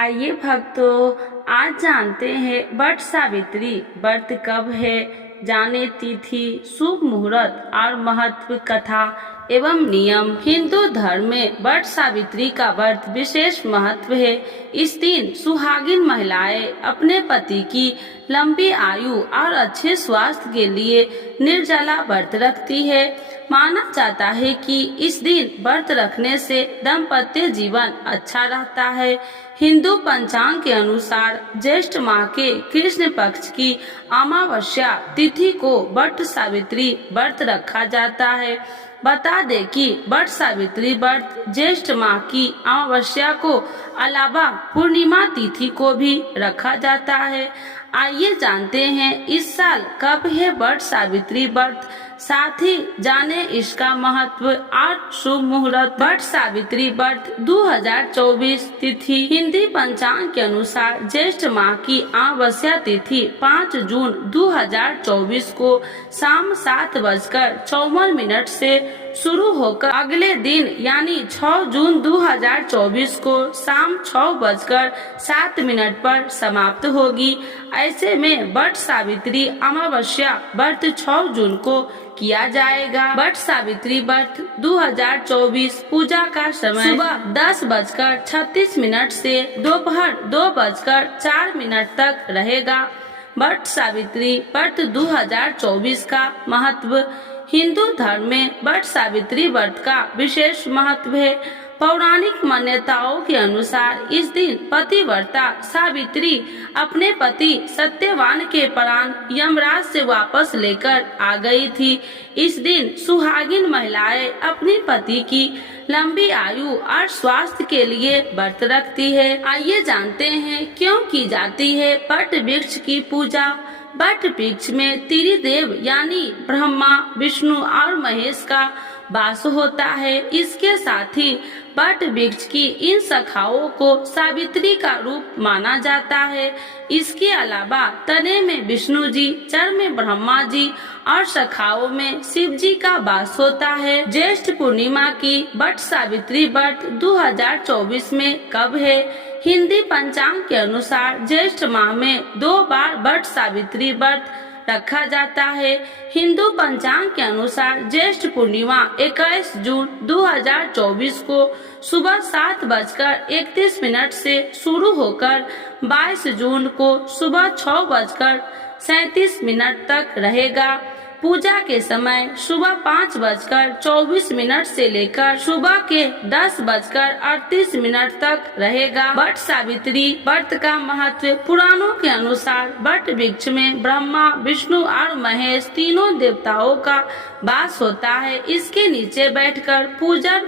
आइए भक्तों, आज जानते हैं वट सावित्री व्रत कब है, जाने तिथि, शुभ मुहूर्त और महत्व, कथा एवं नियम। हिंदू धर्म में वट सावित्री का व्रत विशेष महत्व है। इस दिन सुहागिन महिलाएं अपने पति की लंबी आयु और अच्छे स्वास्थ्य के लिए निर्जला व्रत रखती है। माना जाता है कि इस दिन व्रत रखने से दाम्पत्य जीवन अच्छा रहता है। हिंदू पंचांग के अनुसार ज्येष्ठ माह के कृष्ण पक्ष की अमावस्या तिथि को वट सावित्री व्रत रखा जाता है। बता दें कि वट सावित्री व्रत ज्येष्ठ माह की अमावस्या को अलावा पूर्णिमा तिथि को भी रखा जाता है। आइए जानते हैं इस साल कब है वट सावित्री व्रत, साथ ही जाने इसका महत्व और शुभ मुहूर्त। वट सावित्री व्रत 2024 तिथि हिंदी पंचांग के अनुसार ज्येष्ठ माह की अमावस्या तिथि 5 जून 2024 को शाम 7:54 से शुरू होकर अगले दिन यानी 6 जून 2024 को शाम 6:07 पर समाप्त होगी। ऐसे में वट सावित्री अमावस्या व्रत 6 जून को किया जाएगा। वट सावित्री व्रत 2024 पूजा का समय सुबह 10:36 से दोपहर 2:04 तक रहेगा। वट सावित्री व्रत 2024 का महत्व। हिंदू धर्म में वट सावित्री व्रत का विशेष महत्व है। पौराणिक मान्यताओं के अनुसार इस दिन पतिव्रता सावित्री अपने पति सत्यवान के प्राण यमराज से वापस लेकर आ गई थी। इस दिन सुहागिन महिलाएं अपने पति की लंबी आयु और स्वास्थ्य के लिए व्रत रखती है। आइए जानते हैं क्यों की जाती है वट वृक्ष की पूजा। वट वृक्ष में त्रिदेव यानी ब्रह्मा, विष्णु और महेश का वास होता है। इसके साथ ही वट वृक्ष की इन शाखाओं को सावित्री का रूप माना जाता है। इसके अलावा तने में विष्णु जी, जड़ में ब्रह्मा जी और शाखाओं में शिव जी का वास होता है। ज्येष्ठ पूर्णिमा की वट सावित्री व्रत 2024 में कब है? हिंदी पंचांग के अनुसार ज्येष्ठ माह में 2 बार वट सावित्री व्रत रखा जाता है। हिंदू पंचांग के अनुसार ज्येष्ठ पूर्णिमा 21 जून 2024 को सुबह 7:31 से शुरू होकर 22 जून को सुबह 6:37 तक रहेगा। पूजा के समय सुबह 5:24 से लेकर सुबह के 10:38 तक रहेगा। वट सावित्री व्रत का महत्व। पुराणों के अनुसार वट वृक्ष में ब्रह्मा, विष्णु और महेश तीनों देवताओं का वास होता है। इसके नीचे बैठकर पूजन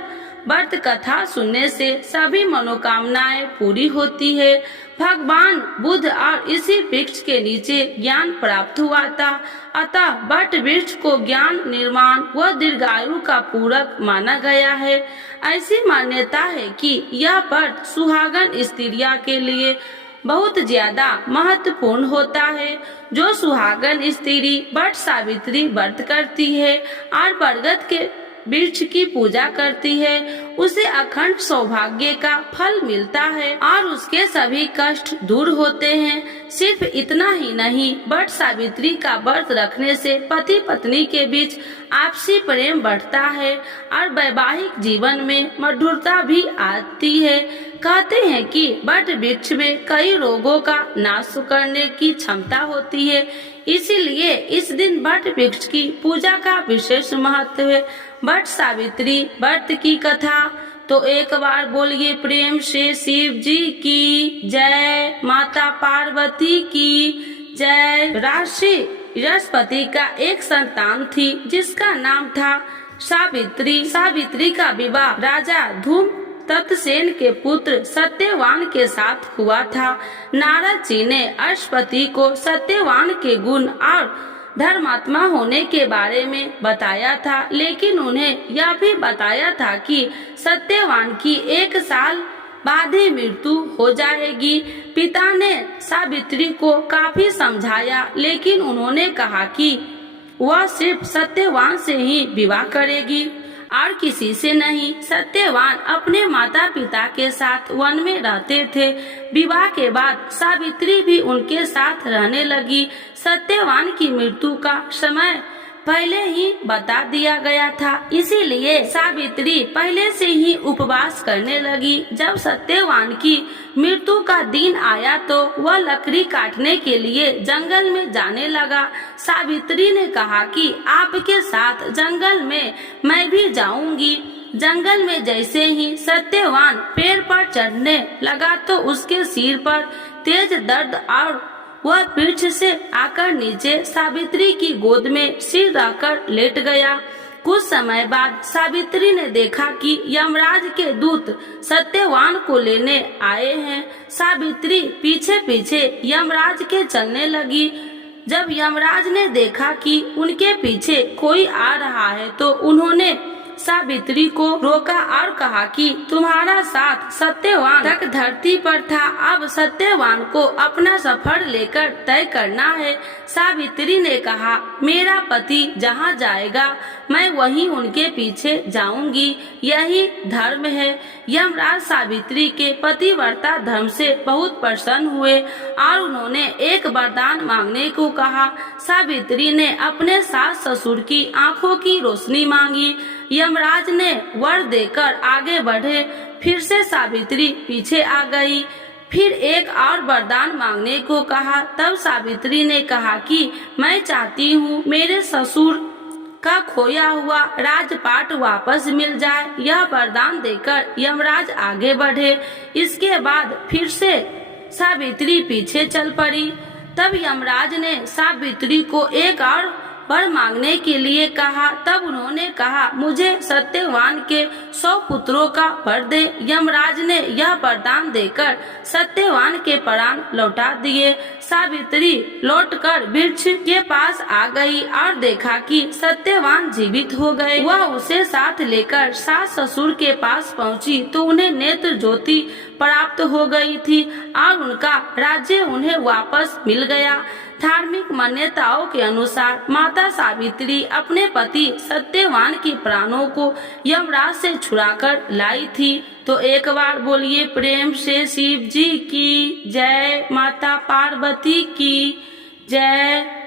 व्रत कथा सुनने से सभी मनोकामनाएं पूरी होती है। भगवान बुद्ध और इसी वृक्ष के नीचे ज्ञान प्राप्त हुआ था, अतः वट वृक्ष को ज्ञान, निर्माण व दीर्घायु का पूरक माना गया है। ऐसी मान्यता है कि यह व्रत सुहागन स्त्रियों के लिए बहुत ज्यादा महत्वपूर्ण होता है। जो सुहागन स्त्री वट सावित्री व्रत करती है और बरगद के वृक्ष की पूजा करती है, उसे अखंड सौभाग्य का फल मिलता है और उसके सभी कष्ट दूर होते हैं। सिर्फ इतना ही नहीं, वट सावित्री का व्रत रखने से पति पत्नी के बीच आपसी प्रेम बढ़ता है और वैवाहिक जीवन में मधुरता भी आती है। कहते हैं कि वट वृक्ष में कई रोगों का नाश करने की क्षमता होती है, इसीलिए इस दिन वट वृक्ष की पूजा का विशेष महत्व है। वट सावित्री व्रत की कथा। तो एक बार बोलिए प्रेम से शिव जी की जय, माता पार्वती की जय। राशि बृहस्पति का एक संतान थी जिसका नाम था सावित्री। सावित्री का विवाह राजा धूम तत्सेन के पुत्र सत्यवान के साथ हुआ था। नारद जी ने बृहस्पति को सत्यवान के गुण और धर्मात्मा होने के बारे में बताया था, लेकिन उन्हें यह भी बताया था कि सत्यवान की 1 साल बाद ही मृत्यु हो जाएगी। पिता ने सावित्री को काफी समझाया, लेकिन उन्होंने कहा कि वह सिर्फ सत्यवान से ही विवाह करेगी। और किसी से नहीं। सत्यवान अपने माता पिता के साथ वन में रहते थे। विवाह के बाद सावित्री भी उनके साथ रहने लगी। सत्यवान की मृत्यु का समय पहले ही बता दिया गया था, इसीलिए सावित्री पहले से ही उपवास करने लगी। जब सत्यवान की मृत्यु का दिन आया तो वह लकड़ी काटने के लिए जंगल में जाने लगा। सावित्री ने कहा कि आपके साथ जंगल में मैं भी जाऊंगी। जंगल में जैसे ही सत्यवान पेड़ पर चढ़ने लगा तो उसके सिर पर तेज दर्द और वह पीठ से आकर नीचे सावित्री की गोद में सिर रखकर लेट गया। कुछ समय बाद सावित्री ने देखा कि यमराज के दूत सत्यवान को लेने आए हैं। सावित्री पीछे पीछे यमराज के चलने लगी। जब यमराज ने देखा कि उनके पीछे कोई आ रहा है तो उन्होंने सावित्री को रोका और कहा कि तुम्हारा साथ सत्यवान तक धरती पर था, अब सत्यवान को अपना सफर लेकर तय करना है। सावित्री ने कहा, मेरा पति जहाँ जाएगा मैं वहीं उनके पीछे जाऊंगी, यही धर्म है। यमराज सावित्री के पतिव्रता धर्म से बहुत प्रसन्न हुए और उन्होंने एक वरदान मांगने को कहा। सावित्री ने अपने सास ससुर की आंखों की रोशनी मांगी। यमराज ने वर देकर आगे बढ़े। फिर से सावित्री पीछे आ गई। फिर एक और वरदान मांगने को कहा। तब सावित्री ने कहा कि मैं चाहती हूँ मेरे ससुर का खोया हुआ राजपाट वापस मिल जाए। यह वरदान देकर यमराज आगे बढ़े। इसके बाद फिर से सावित्री पीछे चल पड़ी। तब यमराज ने सावित्री को एक और वर मांगने के लिए कहा। तब उन्होंने कहा, मुझे सत्यवान के 100 पुत्रों का वर दे। यमराज ने यह वरदान देकर सत्यवान के प्राण लौटा दिए। सावित्री लौटकर वृक्ष के पास आ गई और देखा कि सत्यवान जीवित हो गए। वह उसे साथ लेकर सास ससुर के पास पहुंची तो उन्हें नेत्र ज्योति प्राप्त हो गई थी और उनका राज्य उन्हें वापस मिल गया। धार्मिक मान्यताओं के अनुसार माता सावित्री अपने पति सत्यवान की प्राणों को यमराज से छुड़ाकर लाई थी। तो एक बार बोलिए प्रेम से शिव जी की जय, माता पार्वती की जय।